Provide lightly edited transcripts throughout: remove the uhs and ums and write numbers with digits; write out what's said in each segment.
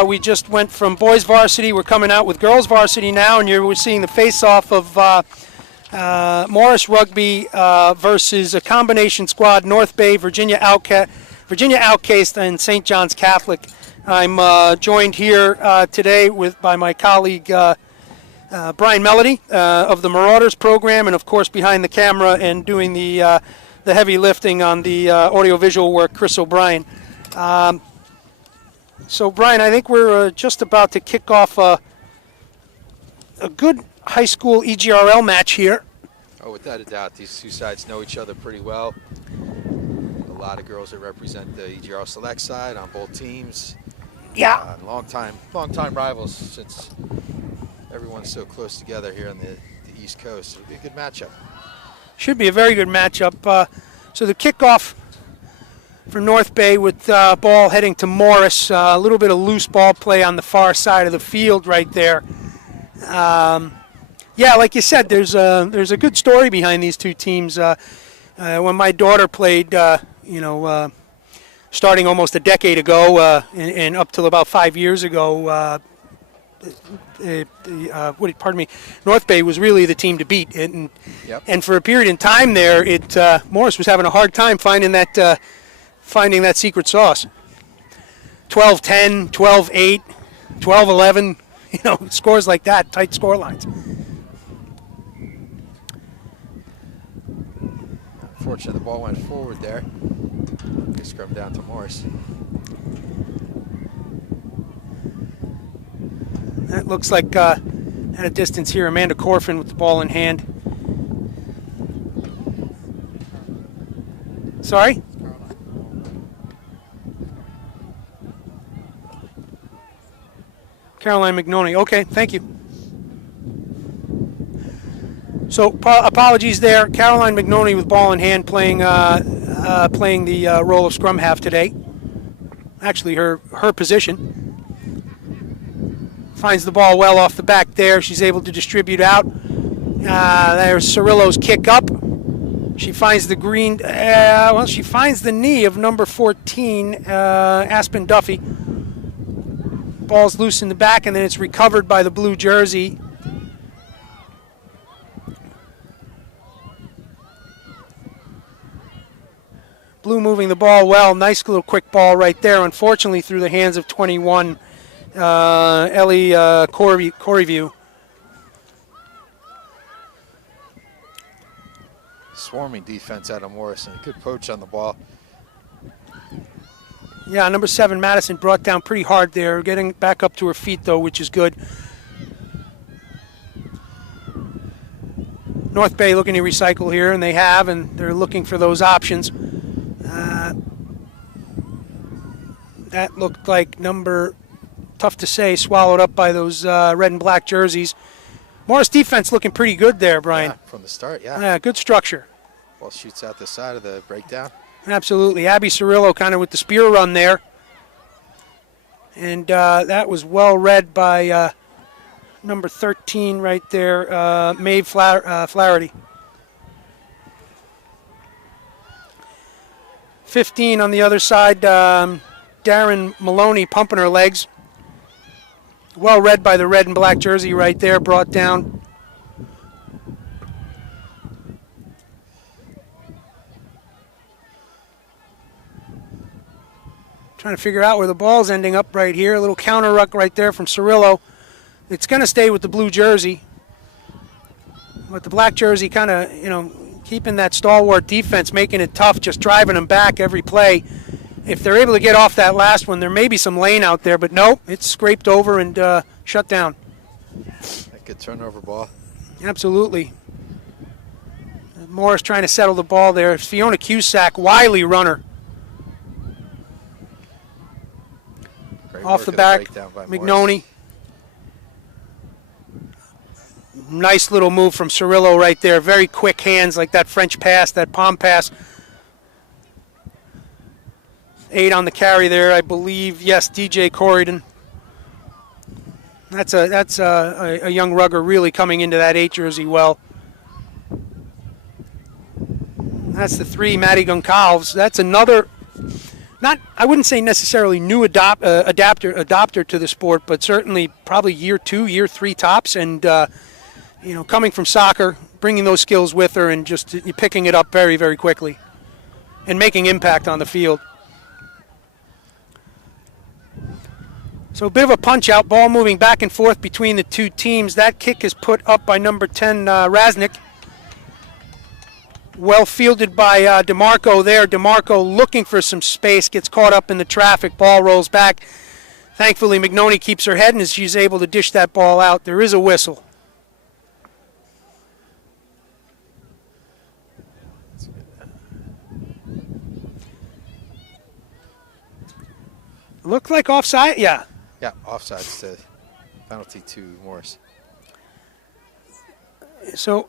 We just went from boys varsity. We're coming out with girls varsity now, and we're seeing the face-off of Morris Rugby versus a combination squad, North Bay, Virginia Outcast, and St. John's Catholic. I'm joined here today by my colleague Brian Melody of the Marauders program, and of course behind the camera and doing the heavy lifting on the audiovisual work, Chris O'Brien. So Brian, I think we're just about to kick off a good high school EGRL match here. Oh, without a doubt, these two sides know each other pretty well. A lot of girls that represent the EGRL select side on both teams. Yeah. Long time rivals since everyone's so close together here on the East Coast. It'll be a good matchup. Should be a very good matchup. So the kickoff for North Bay with ball heading to Morris. A little bit of loose ball play on the far side of the field right there. Yeah, like you said, there's a good story behind these two teams. When my daughter played, starting almost a decade ago and up till about 5 years ago, North Bay was really the team to beat. And for a period in time there, Morris was having a hard time finding that secret sauce. 12-10, 12-8, 12-11, scores like that, tight score lines. Unfortunately, the ball went forward there. Scrum down to Morris. That looks like, at a distance here, Amanda Corfin with the ball in hand. Sorry? Caroline McNoney. Okay, thank you. So apologies there. Caroline McNoney with ball in hand playing the role of scrum half today. Actually, her position. Finds the ball well off the back there. She's able to distribute out. There's Cirillo's kick up. She finds the green. She finds the knee of number 14, Aspen Duffy. Ball's loose in the back, and then it's recovered by the blue jersey. Blue moving the ball well. Nice little quick ball right there. Unfortunately, through the hands of 21, Ellie Coreyview. Swarming defense out of Morris, and a good poach on the ball. Yeah, number 7, Madison, brought down pretty hard there. Getting back up to her feet, though, which is good. North Bay looking to recycle here, and they have, and they're looking for those options. That looked like tough to say, swallowed up by those red and black jerseys. Morris defense looking pretty good there, Brian. Yeah, from the start, yeah. Yeah, good structure. Ball shoots out the side of the breakdown. Absolutely. Abby Cirillo kind of with the spear run there. And that was well read by number 13 right there, Maeve Flaherty. 15 on the other side, Darren Maloney pumping her legs. Well read by the red and black jersey right there, brought down. Trying to figure out where the ball's ending up right here. A little counter ruck right there from Cirillo. It's going to stay with the blue jersey. But the black jersey kind of, keeping that stalwart defense, making it tough, just driving them back every play. If they're able to get off that last one, there may be some lane out there, but nope, it's scraped over and shut down. A good turnover ball. Absolutely. Morris trying to settle the ball there. Fiona Cusack, wily runner. Great off the back, McNoney. Nice little move from Cirillo right there. Very quick hands like that French pass, that palm pass. 8 on the carry there, I believe. Yes, DJ Corridon. That's a young rugger really coming into that 8 jersey well. That's the 3, Maddie Goncalves. That's another I wouldn't say necessarily new adapter to the sport, but certainly probably year 2, year 3 tops. And, coming from soccer, bringing those skills with her and just picking it up very, very quickly and making impact on the field. So a bit of a punch-out, ball moving back and forth between the two teams. That kick is put up by number 10, Raznick. Well fielded by DeMarco there. DeMarco looking for some space, gets caught up in the traffic. Ball rolls back. Thankfully, McNoney keeps her head, and she's able to dish that ball out. There is a whistle. Looked like offside, yeah. Yeah, offside's the penalty to Morris. So,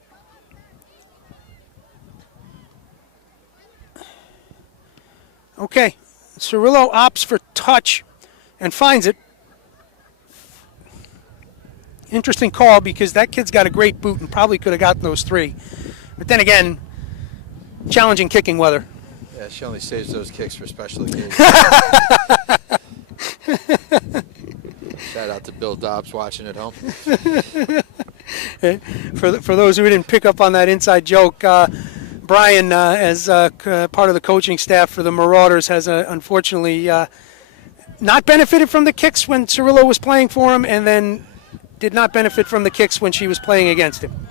okay, Cirillo opts for touch and finds it. Interesting call because that kid's got a great boot and probably could have gotten those 3. But then again, challenging kicking weather. Yeah, she only saves those kicks for special occasions. Shout out to Bill Dobbs watching at home. For those who didn't pick up on that inside joke, Brian, as part of the coaching staff for the Marauders, has unfortunately not benefited from the kicks when Cirillo was playing for him, and then did not benefit from the kicks when she was playing against him.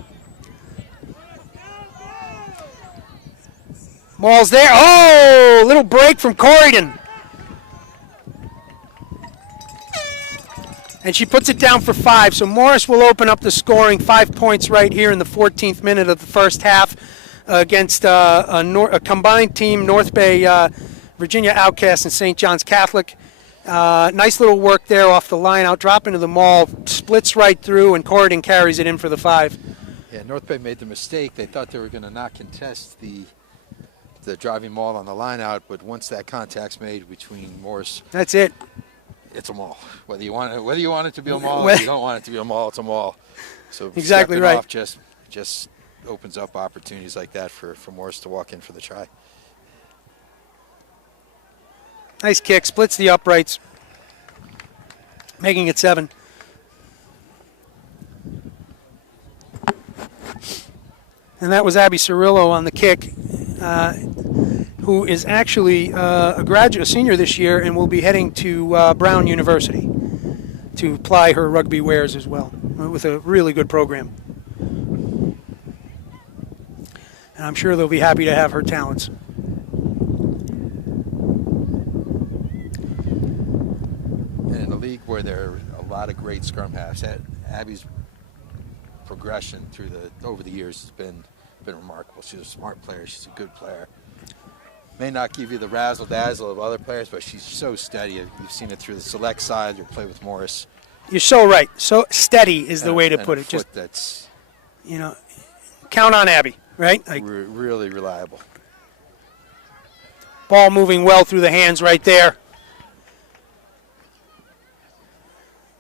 Ball's there. Oh, little break from Corrigan. And she puts it down for 5. So Morris will open up the scoring. 5 points right here in the 14th minute of the first half against a combined team, North Bay, Virginia Outcast, and St. John's Catholic. Nice little work there off the line, out drop into the maul, splits right through, and Corrigan carries it in for the 5. Yeah, North Bay made the mistake. They thought they were going to not contest the driving maul on the line out, but once that contact's made between Morris, that's it. It's a maul. Whether you want it to be a maul or you don't want it to be a maul, it's a maul. So exactly right. Off just opens up opportunities like that for Morris to walk in for the try. Nice kick, splits the uprights, making it 7. And that was Abby Cirillo on the kick, who is actually a senior this year, and will be heading to Brown University to ply her rugby wares as well, with a really good program. And I'm sure they'll be happy to have her talents. And in a league where there are a lot of great scrum halves, Abby's progression over the years has been remarkable. She's a smart player. She's a good player. May not give you the razzle-dazzle of other players, but she's so steady. You've seen it through the select side. You play with Morris. You're so right. So steady is the way to put it. Just that's, count on Abby, right? Like, really reliable. Ball moving well through the hands right there.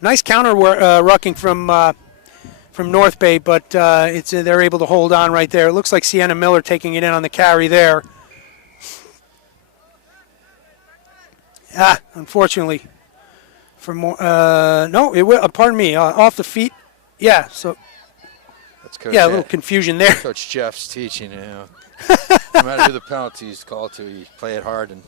Nice counter rucking from North Bay, but they're able to hold on right there. It looks like Sienna Miller taking it in on the carry there. Unfortunately, for more. Pardon me. Off the feet. Yeah. So. That's Coach a little confusion there. Coach Jeff's teaching. No matter who the penalty is called to, you play it hard and.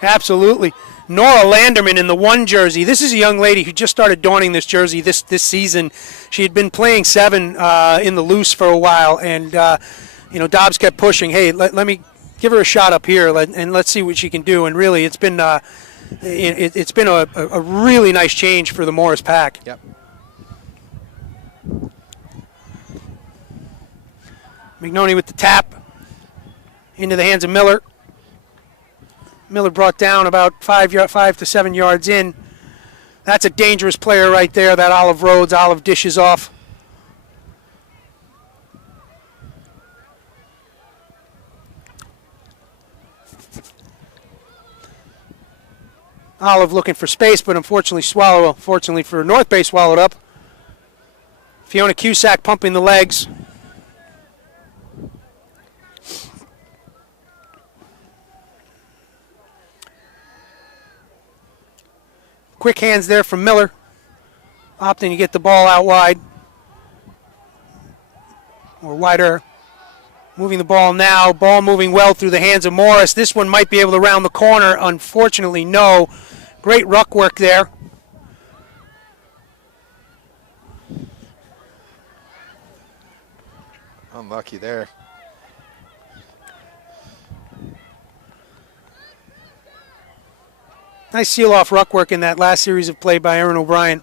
Absolutely. Nora Landerman in the 1 jersey. This is a young lady who just started donning this jersey this season. She had been playing 7 in the loose for a while, and Dobbs kept pushing. Hey, let me give her a shot up here, and let's see what she can do. And really, it's been a really nice change for the Morris pack. Yep. McNoney with the tap into the hands of Miller. Miller brought down about 5 to 7 yards in. That's a dangerous player right there, that Olive Rhodes. Olive dishes off. Olive looking for space, but unfortunately for North Bay, swallowed up. Fiona Cusack pumping the legs. Quick hands there from Miller. Opting to get the ball out wide. Or wider. Moving the ball now. Ball moving well through the hands of Morris. This one might be able to round the corner. Unfortunately, no. Great ruck work there. Unlucky there. Nice seal-off ruck work in that last series of play by Aaron O'Brien.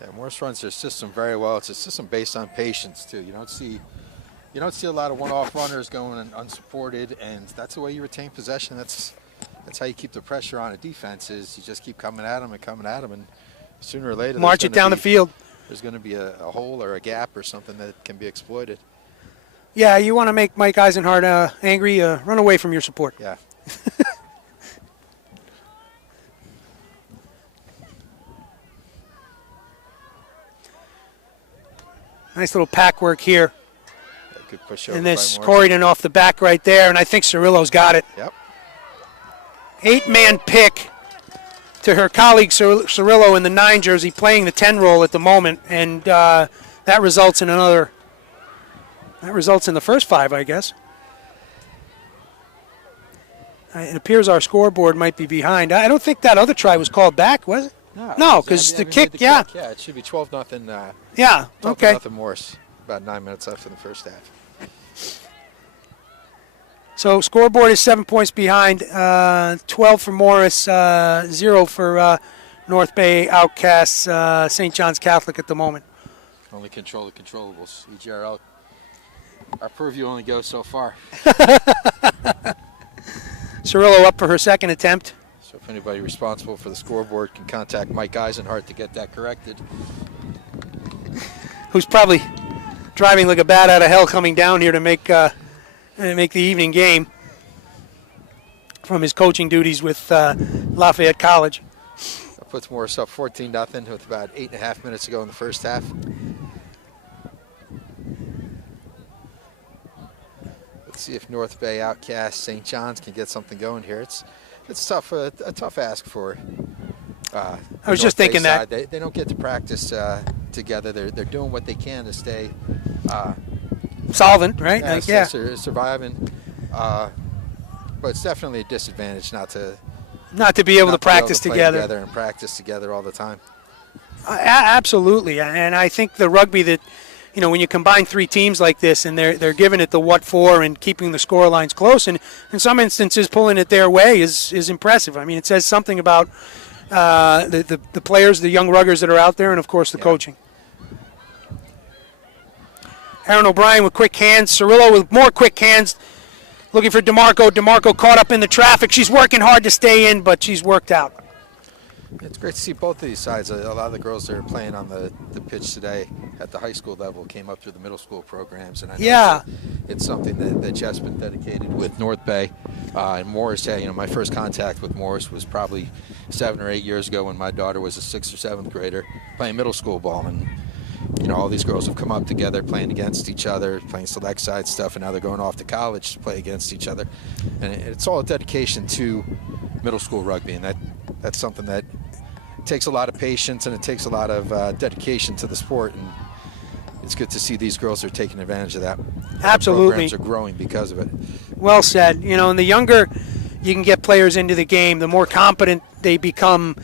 Yeah, Morris runs their system very well. It's a system based on patience too. You don't see a lot of one-off runners going unsupported, and that's the way you retain possession. That's how you keep the pressure on a defense. Is you just keep coming at them, and sooner or later march it down the field. There's going to be a hole or a gap or something that can be exploited. Yeah, you want to make Mike Eisenhart angry, run away from your support. Yeah. Nice little pack work here. Yeah, good push over. And this Corridon off the back right there, and I think Cirillo's got it. Yep. 8-man pick to her colleague Cirillo in the 9 jersey, playing the 10 role at the moment, and that results in another. That results in the first 5, I guess. It appears our scoreboard might be behind. I don't think that other try was called back, was it? No, because the kick, yeah. Yeah, it should be 12-0. Yeah, okay. 12-0 Morris. About 9 minutes left in the first half. So scoreboard is 7 points behind. 12 for Morris, 0 for North Bay Outcasts, St. John's Catholic at the moment. Only control the controllables. EGRL. Our purview only goes so far. Cirillo up for her second attempt. So if anybody responsible for the scoreboard can contact Mike Eisenhart to get that corrected. Who's probably driving like a bat out of hell coming down here to make the evening game from his coaching duties with Lafayette College. That puts Morris up 14-0 with about 8.5 minutes to go in the first half. Let's see if North Bay Outcasts St. John's can get something going here. It's tough, a tough ask for. I was just thinking that they don't get to practice together. They're doing what they can to stay solvent, right? Surviving. But it's definitely a disadvantage not to be able to practice together and practice together all the time. Absolutely, and I think the rugby that, when you combine 3 teams like this and they're giving it the what for and keeping the score lines close, and in some instances pulling it their way is impressive. I mean, it says something about the players, the young ruggers that are out there, and of course the coaching. Aaron O'Brien with quick hands, Cirillo with more quick hands, looking for DeMarco. DeMarco caught up in the traffic. She's working hard to stay in, but she's worked out. It's great to see both of these sides. A lot of the girls that are playing on the pitch today at the high school level came up through the middle school programs. And I know it's something that Jeff's been dedicated with North Bay. And Morris, my first contact with Morris was probably 7 or 8 years ago when my daughter was a 6th or 7th grader playing middle school ball. And, all these girls have come up together playing against each other, playing select side stuff, and now they're going off to college to play against each other. And it's all a dedication to middle school rugby, and that's something that takes a lot of patience and it takes a lot of dedication to the sport, and it's good to see these girls are taking advantage of that. Absolutely. The programs are growing because of it. Well said. And the younger you can get players into the game, the more competent they become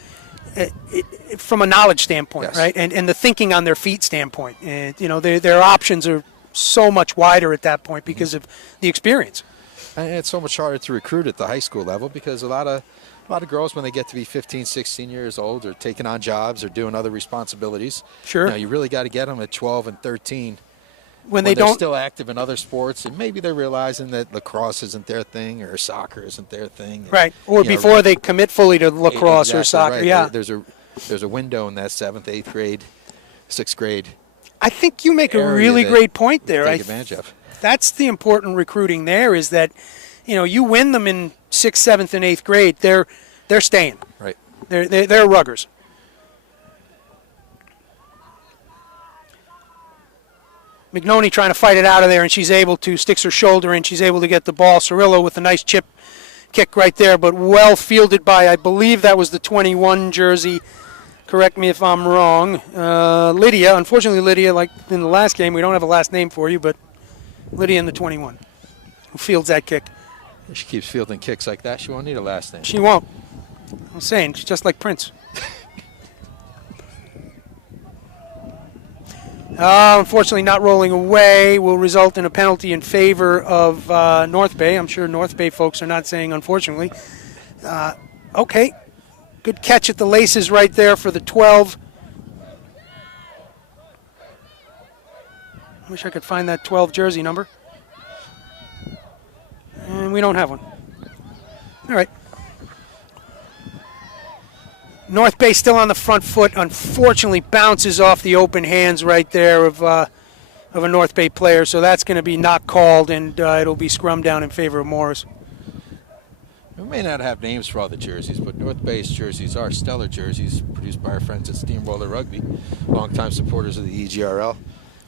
from a knowledge standpoint, yes. right? And the thinking on their feet standpoint. And, their options are so much wider at that point because of the experience. And it's so much harder to recruit at the high school level because a lot of girls, when they get to be 15, 16 years old, are taking on jobs or doing other responsibilities. Sure. You really got to get them at 12 and 13 when they're don't still active in other sports, and maybe they're realizing that lacrosse isn't their thing or soccer isn't their thing. Right. Or before they commit fully to lacrosse or soccer. Right. Yeah. There's a window in that 7th, 8th grade, 6th grade. I think you make a really great point there. Take advantage of. That's the important recruiting there is that, you win them in 6th, 7th, and 8th grade, they're staying. Right. They're ruggers. McNoney trying to fight it out of there, and she's able to, sticks her shoulder in, she's able to get the ball. Cirillo with a nice chip kick right there, but well fielded by, I believe that was the 21 jersey. Correct me if I'm wrong. Lydia, unfortunately Lydia, like in the last game, we don't have a last name for you, but Lydia in the 21, who fields that kick. If she keeps fielding kicks like that, she won't need a last name. She won't. I'm saying, she's just like Prince. Unfortunately, not rolling away will result in a penalty in favor of North Bay. I'm sure North Bay folks are not saying unfortunately. Okay. Good catch at the laces right there for the 12. I wish I could find that 12 jersey number. And we don't have one. All right. North Bay still on the front foot. Unfortunately, bounces off the open hands right there of a North Bay player. So that's going to be not called, and it'll be scrum down in favor of Morris. We may not have names for all the jerseys, but North Bay's jerseys are stellar jerseys produced by our friends at Steamroller Rugby, longtime supporters of the EGRL.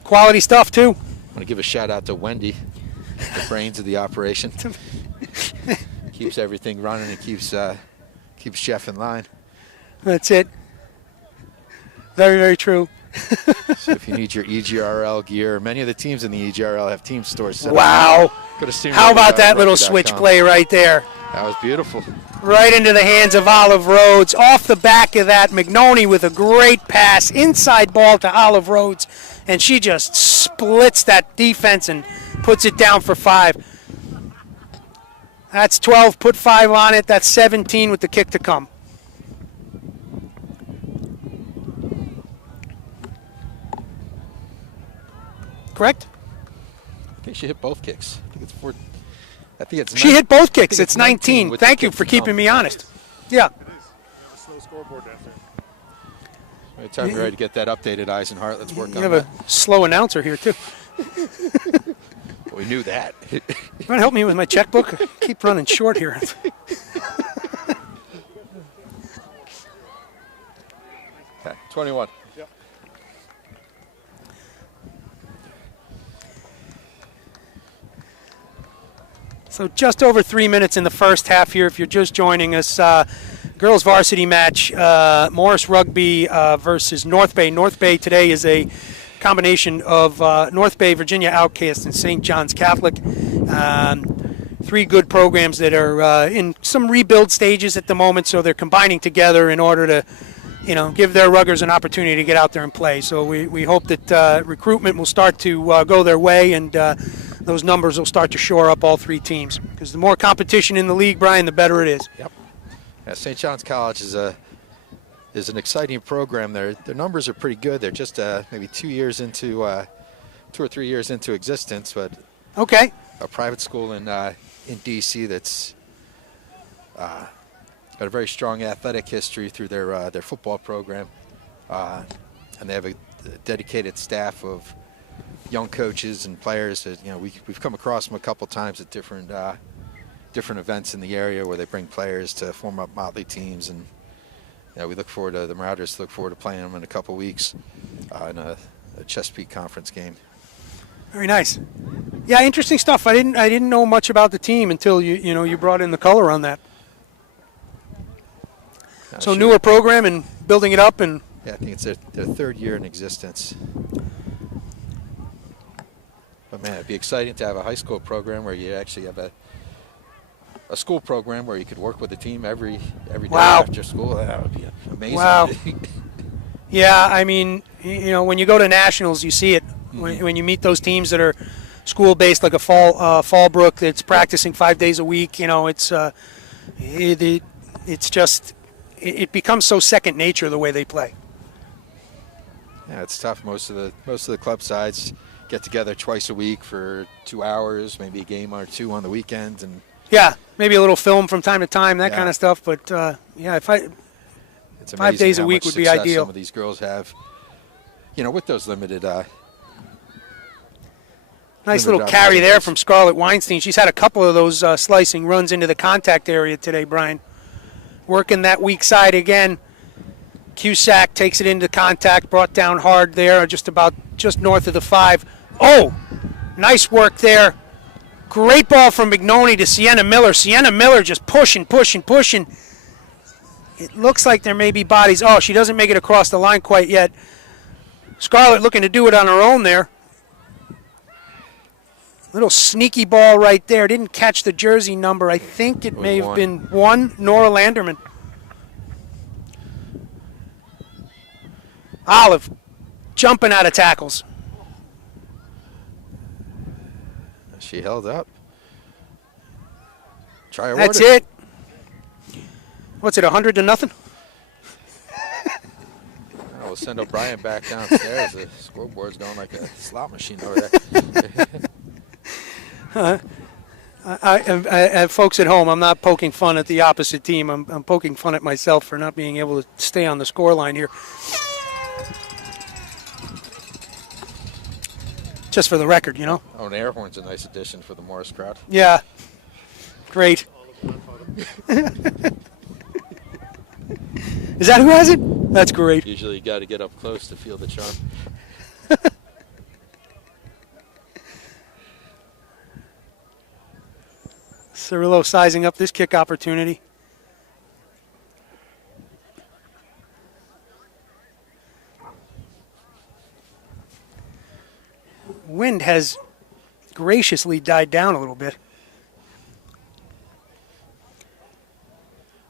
Quality stuff, too. I want to give a shout out to Wendy, the brains of the operation. Keeps everything running and keeps Chef in line. That's it. Very, very true. So if you need your EGRL gear, many of the teams in the EGRL have team stores set up. Wow. How about that little switch play right there? That was beautiful. Right into the hands of Olive Rhodes. Off the back of that, McNoney with a great pass. Inside ball to Olive Rhodes. And she just splits that defense and puts it down for 5. That's 12. Put 5 on it. That's 17 with the kick to come. Correct? I think she hit both kicks. I think it's 4. I think it's. She hit both kicks. It's 19. Thank you for keeping me honest. Yeah. It is. We have a slow scoreboard down there. By the time you're ready to get that updated, Eisenhart, let's work on You have that. a slow announcer here, too. We knew that. You want to help me with my checkbook? I keep running short here. Okay, 21. Yep. So just over 3 minutes in the first half here. If you're just joining us, girls varsity match, Morris Rugby versus North Bay. North Bay today is a combination of North Bay, Virginia Outcast, and St. John's Catholic. 3 good programs that are in some rebuild stages at the moment, so they're combining together in order to, give their ruggers an opportunity to get out there and play. So we hope that recruitment will start to go their way, and those numbers will start to shore up all 3 teams. Because the more competition in the league, Brian, the better it is. Yep. Yeah, St. John's College is an exciting program. Their numbers are pretty good. They're just maybe 2 or 3 years into existence, but Okay. a private school in D.C. that's got a very strong athletic history through their football program, and they have a dedicated staff of young coaches and players that we've come across them a couple times at different events in the area where they bring players to form up motley teams, and we look forward to the Marauders. Look forward to playing them in a couple weeks in a Chesapeake Conference game. Very nice. Yeah, interesting stuff. I didn't know much about the team until you brought in the color on that. So sure. newer program and building it up, and Yeah, I think it's their 3rd year in existence. But man, it'd be exciting to have a high school program where you actually have a school program where you could work with the team every day Wow. after school. That would be amazing. Wow. yeah, I mean, when you go to nationals, you see it. When you meet those teams that are school-based, like a Fallbrook that's practicing 5 days a week, it becomes so second nature the way they play. Yeah, it's tough. Most of the club sides get together twice a week for 2 hours, maybe a game or 2 on the weekend, and Yeah, maybe a little film from time to time, that Yeah. kind of stuff. But it's 5 amazing days a how week much would be success ideal. Some of these girls have, with those limited. Nice limited little carry there opportunities. from Scarlett Weinstein. She's had a couple of those slicing runs into the contact area today, Brian. Working that weak side again. Cusack takes it into contact, brought down hard there, just north of the 5. Oh, nice work there. Great ball from McNoney to Sienna Miller. Sienna Miller just pushing. It looks like there may be bodies. Oh, she doesn't make it across the line quite yet. Scarlett looking to do it on her own there. Little sneaky ball right there. Didn't catch the jersey number. I think it may have been 1, Nora Landerman. Olive jumping out of tackles. She held up. Try her. That's it. What's it, 100 to nothing? We'll send O'Brien back downstairs. The scoreboard's going like a slot machine over there. Folks at home, I'm not poking fun at the opposite team. I'm poking fun at myself for not being able to stay on the score line here. Just for the record, you know. Oh, an air horn's a nice addition for the Morris crowd. Yeah. Great. Is that who has it? That's great. Usually you got to get up close to feel the charm. Cirillo sizing up this kick opportunity. Wind has graciously died down a little bit.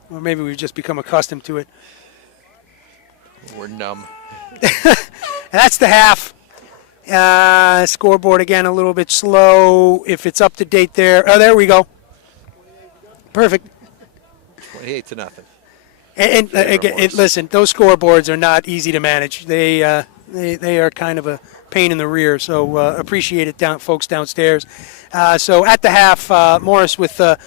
Or maybe we've just become accustomed to it. We're numb. That's the half. Scoreboard again a little bit slow. If it's up to date there. Oh, there we go. Perfect. 28 to nothing. And again, listen, those scoreboards are not easy to manage. They are kind of a pain in the rear. So appreciate it, folks downstairs. So at the half, Morris with a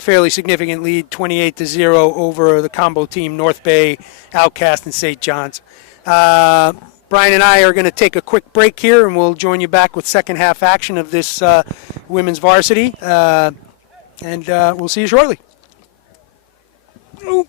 fairly significant lead, 28-0 over the combo team, North Bay, Outcast, and St. John's. Brian and I are going to take a quick break here, and we'll join you back with second half action of this women's varsity. And we'll see you shortly. Ooh.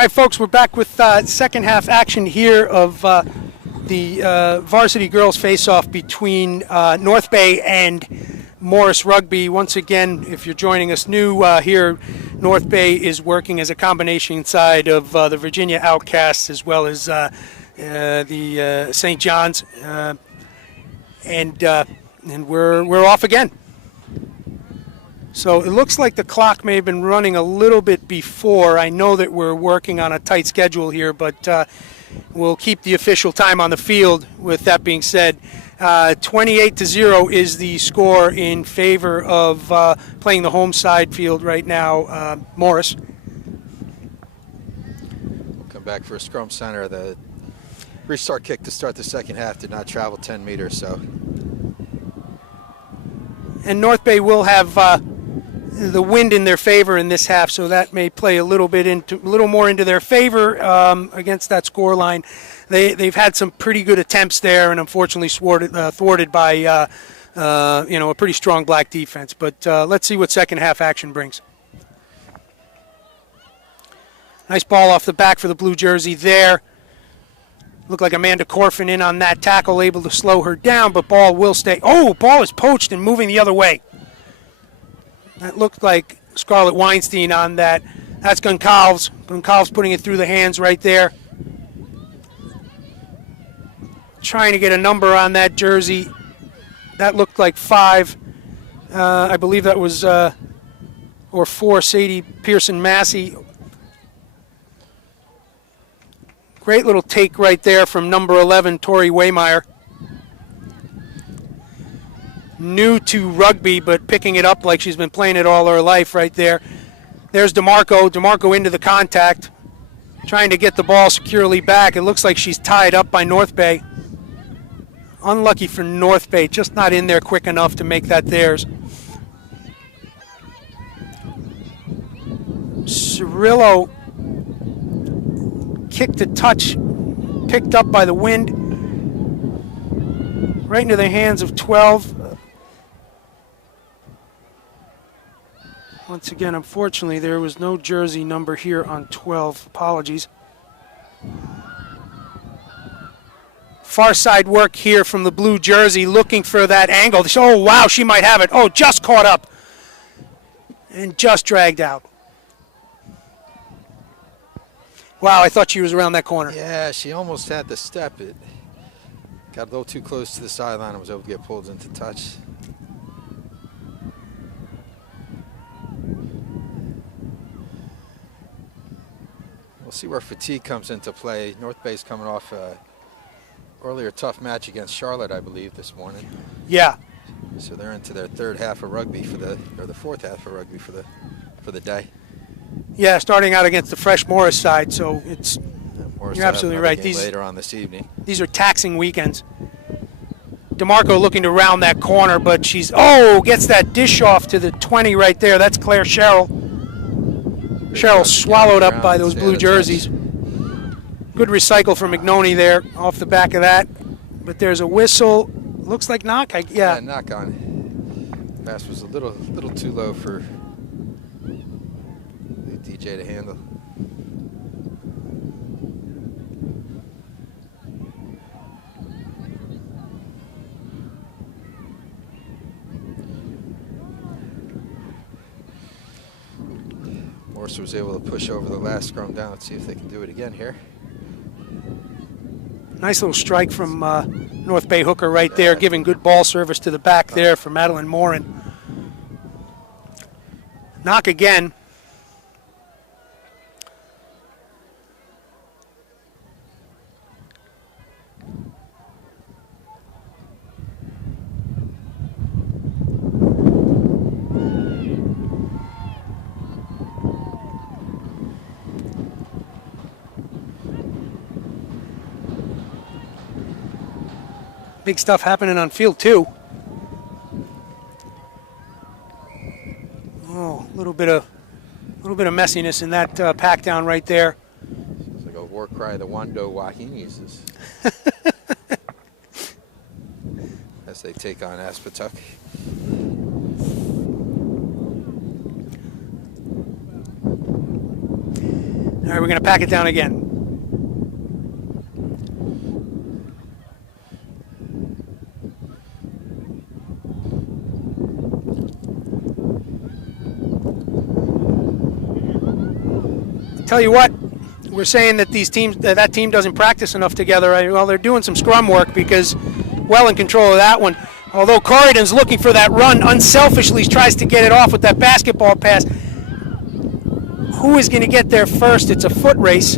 All right, folks, we're back with second half action here of the varsity girls face-off between North Bay and Morris Rugby. Once again, if you're joining us new here, North Bay is working as a combination side of the Virginia Outcasts as well as the St. John's, and we're off again. So it looks like the clock may have been running a little bit before. I know that we're working on a tight schedule here, but we'll keep the official time on the field. With that being said, 28-0 is the score in favor of playing the home side field right now, Morris. We'll come back for a scrum center. The restart kick to start the second half did not travel 10 meters, so. And North Bay will have the wind in their favor in this half, so that may play a little more into their favor against that score line. They've had some pretty good attempts there, and unfortunately thwarted by a pretty strong black defense. But let's see what second half action brings. Nice ball off the back for the blue jersey there. Looked like Amanda Corfin in on that tackle, able to slow her down, but ball will stay. Oh, ball is poached and moving the other way. That looked like Scarlett Weinstein on that. That's Goncalves. Goncalves putting it through the hands right there. Trying to get a number on that jersey. That looked like 5. I believe that was, or 4, Sadie Pearson-Massey. Great little take right there from number 11, Tori Waymeyer. New to rugby, but picking it up like she's been playing it all her life right there. There's DeMarco. DeMarco into the contact, trying to get the ball securely back. It looks like she's tied up by North Bay. Unlucky for North Bay, just not in there quick enough to make that theirs. Cirillo kicked to touch, picked up by the wind, right into the hands of 12. Once again, unfortunately, there was no jersey number here on 12. Apologies. Far side work here from the blue jersey, looking for that angle. Oh, wow, she might have it. Oh, just caught up and just dragged out. Wow, I thought she was around that corner. Yeah, she almost had the step. It got a little too close to the sideline and was able to get pulled into touch. We'll see where fatigue comes into play. North Bay's coming off an earlier tough match against Charlotte, I believe, this morning. Yeah. So they're into their third half of rugby or the fourth half of rugby for the day. Yeah, starting out against the fresh Morris side, so it's. Morris you're absolutely right. These later on this evening. These are taxing weekends. DeMarco looking to round that corner, but gets that dish off to the 20 right there. That's Claire Sherrill. Sherrill swallowed up by those blue jerseys. Good recycle from McNoney there off the back of that. But there's a whistle. Looks like knock. Yeah, knock on. Pass was a little too low for the DJ to handle. Morris was able to push over the last scrum down. Let's see if they can do it again here. Nice little strike from North Bay hooker right there, giving good ball service to the back there for Madeline Morin. Knock again. Big stuff happening on field 2. Oh, a little bit of messiness in that pack down right there. It's like a war cry the Wando Wahine uses as they take on Aspetuck. All right, right, we're going to pack it down again. Tell you what, we're saying that that team doesn't practice enough together. Well, they're doing some scrum work because well in control of that one. Although Corridon's looking for that run, unselfishly tries to get it off with that basketball pass. Who is going to get there first? It's a foot race.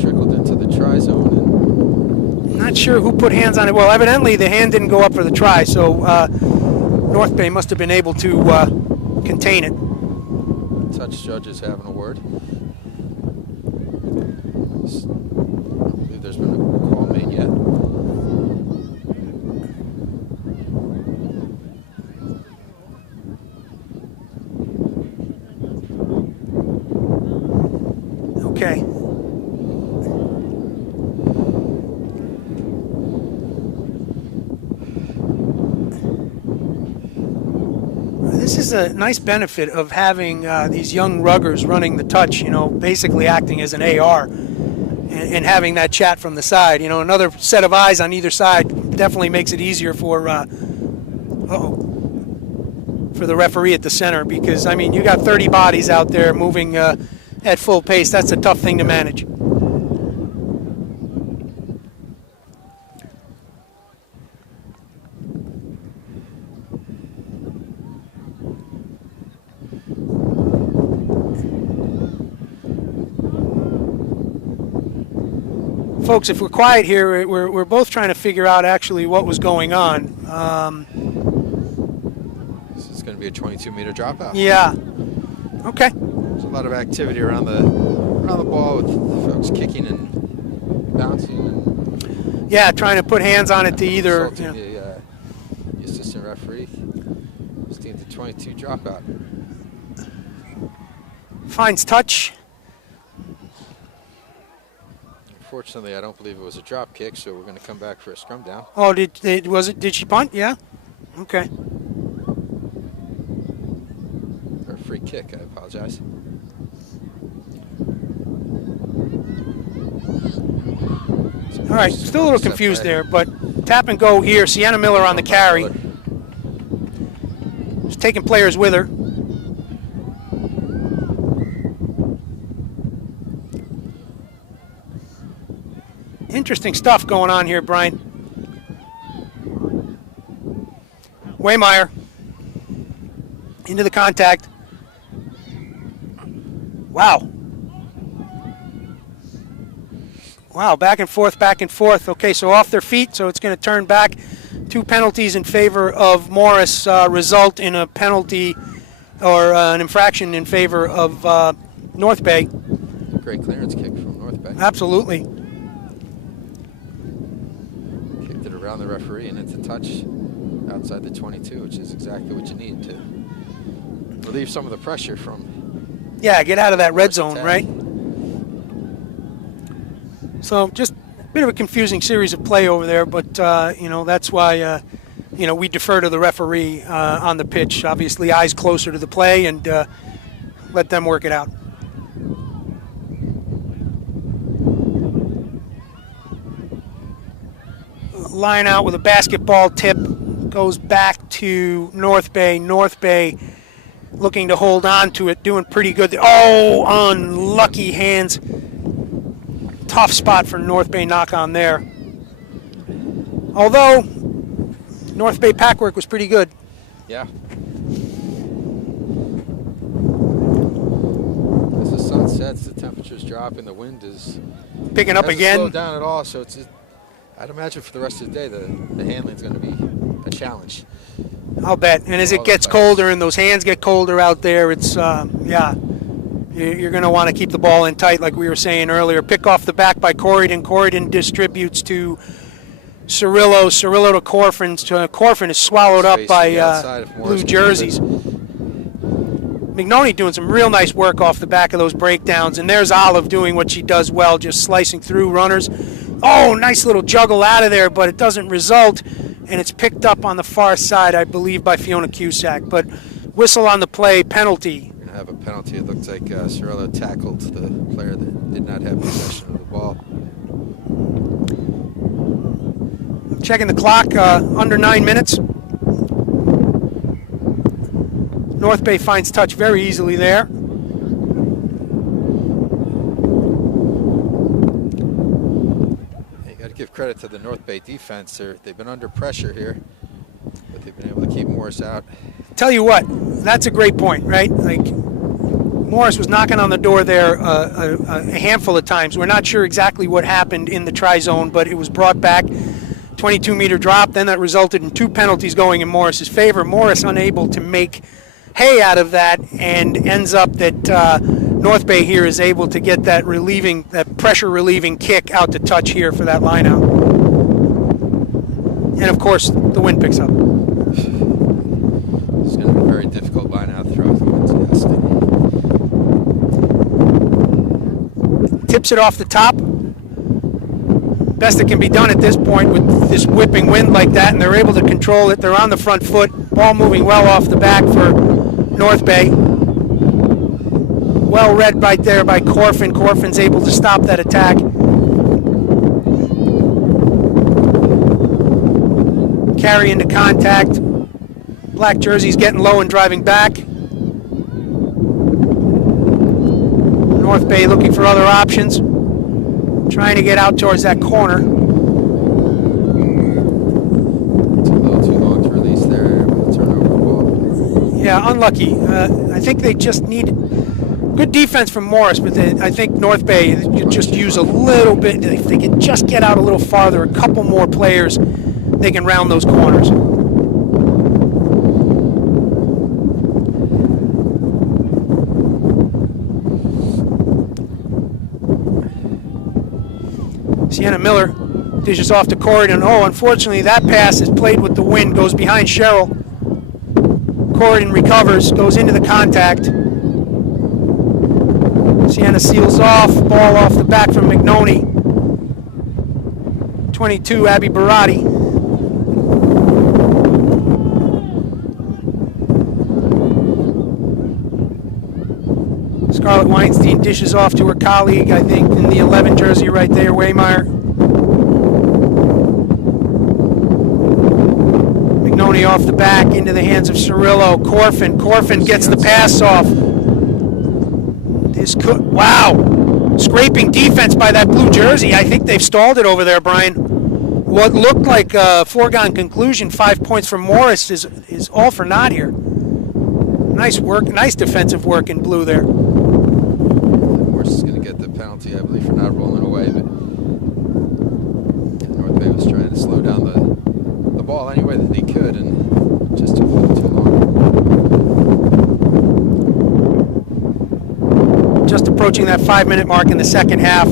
Trickled into the try zone. Not sure who put hands on it. Well, evidently the hand didn't go up for the try, so North Bay must have been able to contain it. Touch judges having a word. I don't believe there's been a call made yet. Okay. This is a nice benefit of having these young ruggers running the touch, basically acting as an AR and having that chat from the side. Another set of eyes on either side definitely makes it easier for the referee at the center because, you got 30 bodies out there moving at full pace. That's a tough thing to manage. Folks, if we're quiet here, we're both trying to figure out actually what was going on. This is going to be a 22-meter dropout. Yeah. Okay. There's a lot of activity around the ball with folks kicking and bouncing. And yeah, trying to put hands on it to either. The assistant referee. 16 to 22 dropout. Finds touch. Unfortunately, I don't believe it was a drop kick, so we're going to come back for a scrum down. Oh, did she punt? Yeah. Okay. Or a free kick, I apologize. All right, still a little confused there, but tap and go here. Sienna Miller on the carry. She's taking players with her. Interesting stuff going on here, Brian. Waymeyer into the contact. Wow. Wow, back and forth, back and forth. Okay, so off their feet, so it's going to turn back. 2 penalties in favor of Morris result in a penalty or an infraction in favor of North Bay. Great clearance kick from North Bay. Absolutely. Kicked it around the referee and into touch outside the 22, which is exactly what you need to relieve some of the pressure from. Yeah, get out of that red zone, right? So just a bit of a confusing series of play over there, but that's why we defer to the referee on the pitch. Obviously, eyes closer to the play, and let them work it out. Line out with a basketball tip, goes back to North Bay. North Bay looking to hold on to it, doing pretty good. Oh, unlucky hands. Tough spot for North Bay knock on there. Although North Bay pack work was pretty good. Yeah. As the sun sets, the temperature's dropping, the wind is picking up again. Slow down at all, so I'd imagine for the rest of the day the handling's going to be a challenge. I'll bet. And as it gets colder and those hands get colder out there, it's you're going to want to keep the ball in tight, like we were saying earlier. Pick off the back by Corridon. Corridon distributes to Cirillo. Cirillo to Corfin. Corfin is swallowed up by blue jerseys. McNoney doing some real nice work off the back of those breakdowns. And there's Olive doing what she does well, just slicing through runners. Oh, nice little juggle out of there, but it doesn't result. And it's picked up on the far side, I believe, by Fiona Cusack. But Whistle on the play, penalty. We're going to have a penalty. It looks like Cirillo tackled the player that did not have possession of the ball. Checking the clock, under 9 minutes. North Bay finds touch very easily there. You got to give credit to the North Bay defense. They've been under pressure here, but they've been able to keep Morris out. Tell you what, that's a great point, right? Like, Morris was knocking on the door there a handful of times. We're not sure exactly what happened in the try zone, but it was brought back. 22-meter drop, then that resulted in 2 penalties going in Morris's favor. Morris unable to make hay out of that, and ends up that North Bay here is able to get that pressure relieving kick out to touch here for that line out. And of course, the wind picks up. It's going to be a very difficult line out throw. Tips it off the top. Best that can be done at this point with this whipping wind like that, and they're able to control it. They're on the front foot. Ball moving well off the back for North Bay. Well read right there by Corfin. Corfin's able to stop that attack. Carry into contact. Black jersey's getting low and driving back. North Bay looking for other options. Trying to get out towards that corner. It's a little too long to release there. Turn over the ball. Yeah, unlucky. I think they just need good defense from Morris, but I think North Bay could just use a little bit. If they could just get out a little farther, a couple more players, they can round those corners. Sienna Miller dishes off to Corridon. Oh, unfortunately, that pass is played with the wind, goes behind Sherrill. Corridon recovers, goes into the contact. Sienna seals off, ball off the back from McNoney. 22, Abby Barati. Scarlett Weinstein dishes off to her colleague, I think, in the 11 jersey right there, Waymeyer. McNoney off the back into the hands of Cirillo. Corfin gets the pass off. Wow! Scraping defense by that blue jersey. I think they've stalled it over there, Brian. What looked like a foregone conclusion, 5 points from Morris, is all for naught here. Nice work, nice defensive work in blue there. Morris is going to get the penalty, I believe, for not rolling away, but North Bay was trying to slow down the ball any way that they could, and just took a little too long. Just approaching that 5-minute mark in the second half.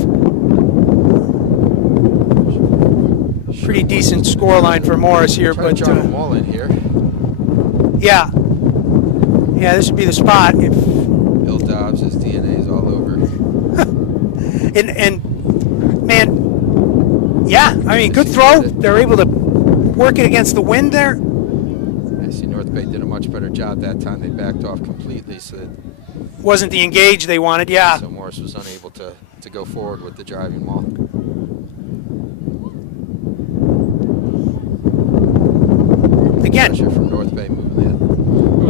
Pretty decent scoreline for Morris here, Try to but drive them all in here. yeah, this would be the spot. If Bill Dobbs, his DNA is all over. and man, yeah, I mean, good throw. They're able to work it against the wind there. I see North Bay did a much better job that time. They backed off completely, so Wasn't the engage they wanted, yeah. so Morris was unable to go forward with the driving ball. Again, Pressure from North Bay moving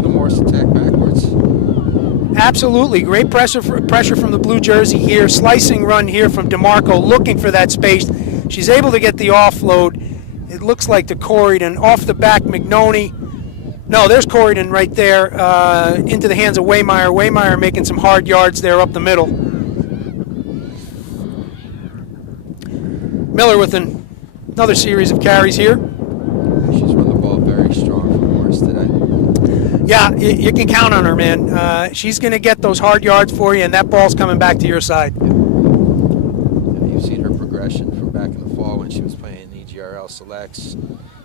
the Morris attack backwards. absolutely. Great pressure from the blue jersey here. Slicing run here from DeMarco, looking for that space. She's able to get the offload. It looks like to Corridon. Off the back, McNoney. No, there's Corridon right there into the hands of Waymeyer. Waymeyer making some hard yards there up the middle. Miller with another series of carries here. She's run the ball very strong for Morris today. Yeah, you can count on her, man. She's going to get those hard yards for you, and that ball's coming back to your side. You've seen her progression from back in the fall when she was playing EGRL selects,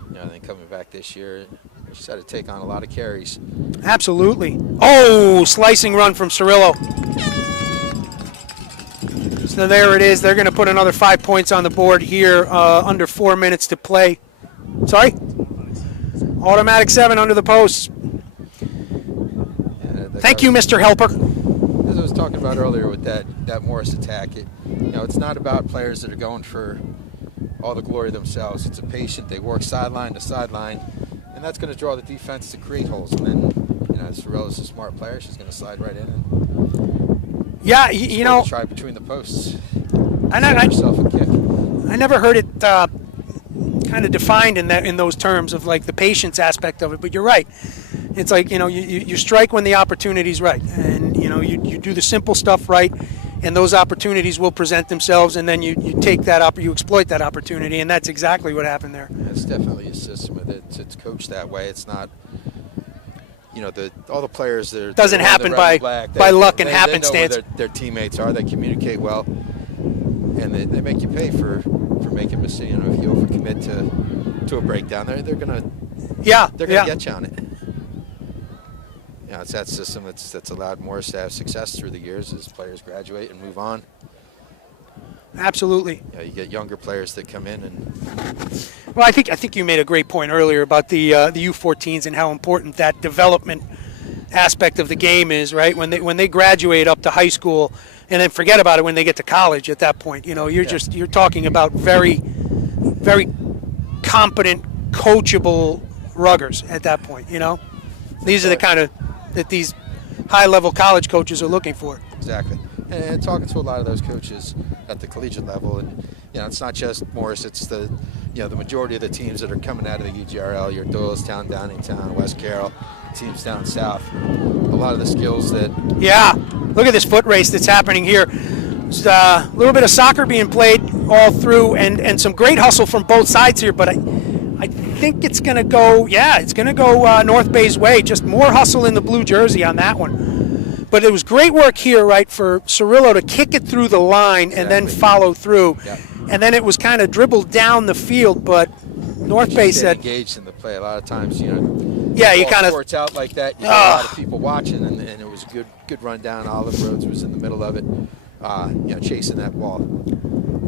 then coming back this year. She's had to take on a lot of carries. Absolutely. Oh, slicing run from Cirillo. So there it is. They're going to put another 5 points on the board here, under 4 minutes to play. Sorry? Automatic 7 under the posts. Thank you, Mr. Helper. As I was talking about earlier with that Morris attack, it's not about players that are going for all the glory themselves. It's a patient. They work sideline to sideline, and that's going to draw the defense to create holes. And then, Sorrell's a smart player. She's going to slide right in and try between the posts. Herself a kick. I never heard it kind of defined in those terms of like the patience aspect of it, but you're right. It's like, you strike when the opportunity's right, and you do the simple stuff right, and those opportunities will present themselves, and then you take that up, you exploit that opportunity, and that's exactly what happened there. It's definitely a system. It's coached that way. It's not, all the players that are doesn't happen by luck and happenstance. They know where their teammates are. They communicate well, and they make you pay for making mistakes. If you overcommit to a breakdown, they're gonna get you on it. It's that system that's allowed Morris to have success through the years as players graduate and move on. Absolutely. You get younger players that come in and. Well, I think you made a great point earlier about the U14s and how important that development aspect of the game is. Right, when they graduate up to high school, and then forget about it when they get to college. At that point, you're talking about very, very competent, coachable ruggers at that point. These are the kind of that these high-level college coaches are looking for. Exactly. And talking to a lot of those coaches at the collegiate level, and it's not just Morris. It's the majority of the teams that are coming out of the EGRL. Your Doylestown, Downingtown, West Carroll, teams down south. A lot of the skills that. Yeah, look at this foot race that's happening here. There's a little bit of soccer being played all through, and some great hustle from both sides here. But I think it's going to go. Yeah, it's going to go North Bay's way. Just more hustle in the blue jersey on that one. But it was great work here, right, for Cirillo to kick it through the line and then follow through. Yep. And then it was kind of dribbled down the field, but North Bay said engaged in the play a lot of times. You kind of sports out like that. You got a lot of people watching, and it was a good run down. Olive Rhodes was in the middle of it, chasing that ball.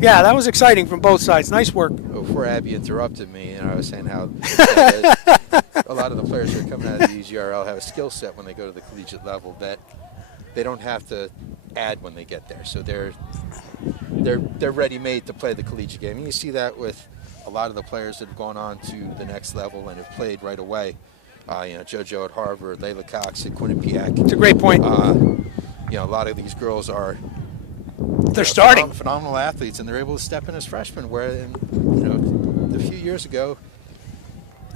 Yeah, that was exciting from both sides. Nice work. Before Abby interrupted me, I was saying how a lot of the players who are coming out of the EGRL have a skill set when they go to the collegiate level that they don't have to add when they get there. So they're ready-made to play the collegiate game. And you see that with a lot of the players that have gone on to the next level and have played right away. JoJo at Harvard, Layla Cox at Quinnipiac. It's a great point. A lot of these girls are they're starting phenomenal athletes, and they're able to step in as freshmen. Where a few years ago,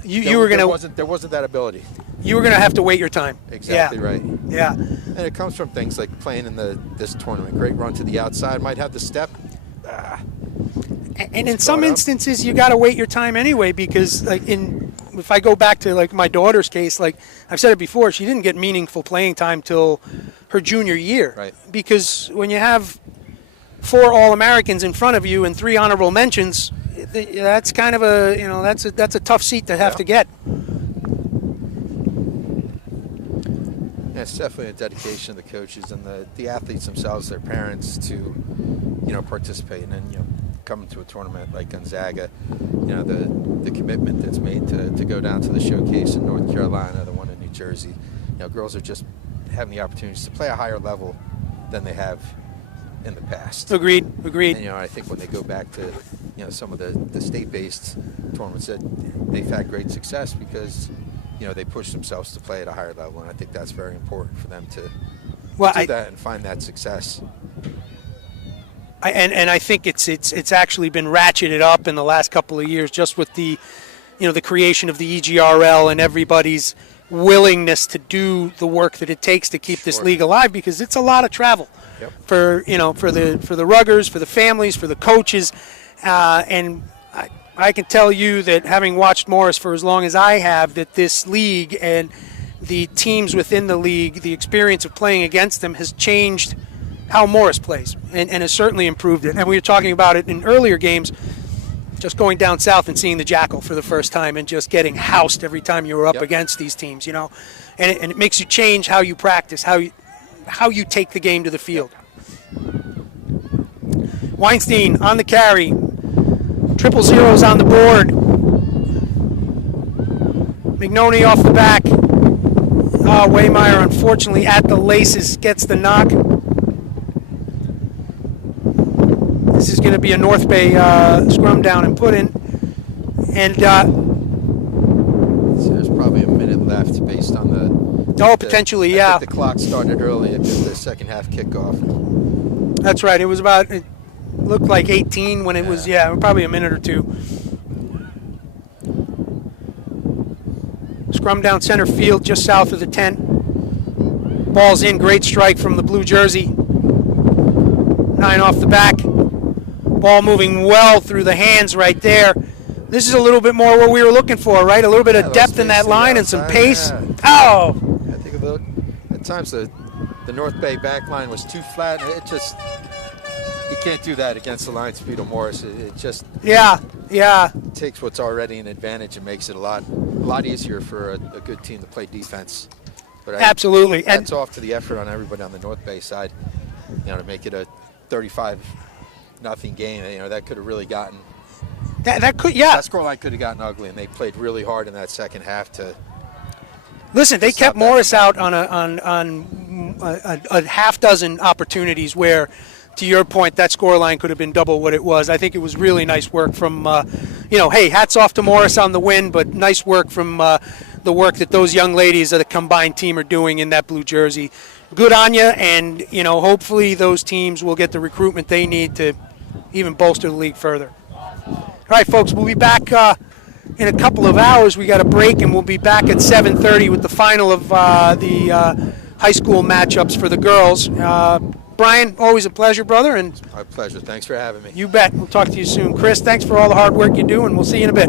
there wasn't that ability. You were going to have to wait your time. Exactly right. Yeah. And it comes from things like playing in this tournament. Great run to the outside, might have the step. And in some instances, you got to wait your time anyway, because if I go back to my daughter's case, like I've said it before, she didn't get meaningful playing time till her junior year. Right. Because when you have 4 All-Americans in front of you and 3 honorable mentions, that's kind of that's a tough seat to have to get. Yeah, it's definitely a dedication of the coaches and the athletes themselves, their parents, to participate and coming to a tournament like Gonzaga. The commitment that's made to go down to the showcase in North Carolina, the one in New Jersey. Girls are just having the opportunities to play a higher level than they have in the past. Agreed. And, I think when they go back to some of the state-based tournaments, that they've had great success because they push themselves to play at a higher level, and I think that's very important for them to do that and find that success. I think it's actually been ratcheted up in the last couple of years, just with the the creation of the EGRL and everybody's willingness to do the work that it takes to keep this league alive, because it's a lot of travel for the ruggers, for the families, for the coaches, and I can tell you that, having watched Morris for as long as I have, that this league and the teams within the league, the experience of playing against them has changed how Morris plays and has certainly improved it. And we were talking about it in earlier games, just going down south and seeing the Jackal for the first time and just getting housed every time you were up against these teams, and it makes you change how you practice, how you take the game to the field. Weinstein on the carry, 000s on the board. McNoney off the back, Waymeyer, unfortunately, at the laces, gets the knock. This is going to be a North Bay scrum down and put in. And So there's probably a minute left based on the... potentially, I yeah. think the clock started early at the second half kickoff. That's right. It was about, it looked like 18 when it was, probably a minute or two. Scrum down center field just south of the tent. Ball's in, great strike from the blue jersey. 9 off the back. Ball moving well through the hands right there. This is a little bit more what we were looking for, right? A little bit of depth in that line and some pace. Yeah. Oh! I think at times the North Bay back line was too flat. It just, you can't do that against the line speed of Morris. It just takes what's already an advantage and makes it a lot easier for a good team to play defense. But Absolutely. Hats off to the effort on everybody on the North Bay side, to make it a 35-0 game. That could have really gotten. That could, That scoreline could have gotten ugly, and they played really hard in that second half to. Listen, they kept Morris out on a half dozen opportunities where, to your point, that scoreline could have been double what it was. I think it was really nice work from, hey, hats off to Morris on the win, but nice work from the work that those young ladies of the combined team are doing in that blue jersey. Good on you, and, hopefully those teams will get the recruitment they need to even bolster the league further. All right, folks, we'll be back in a couple of hours. We got a break, and we'll be back at 7:30 with the final of the high school matchups for the girls. Brian, always a pleasure, brother. And My pleasure. Thanks for having me. You bet. We'll talk to you soon. Chris, thanks for all the hard work you do, and we'll see you in a bit.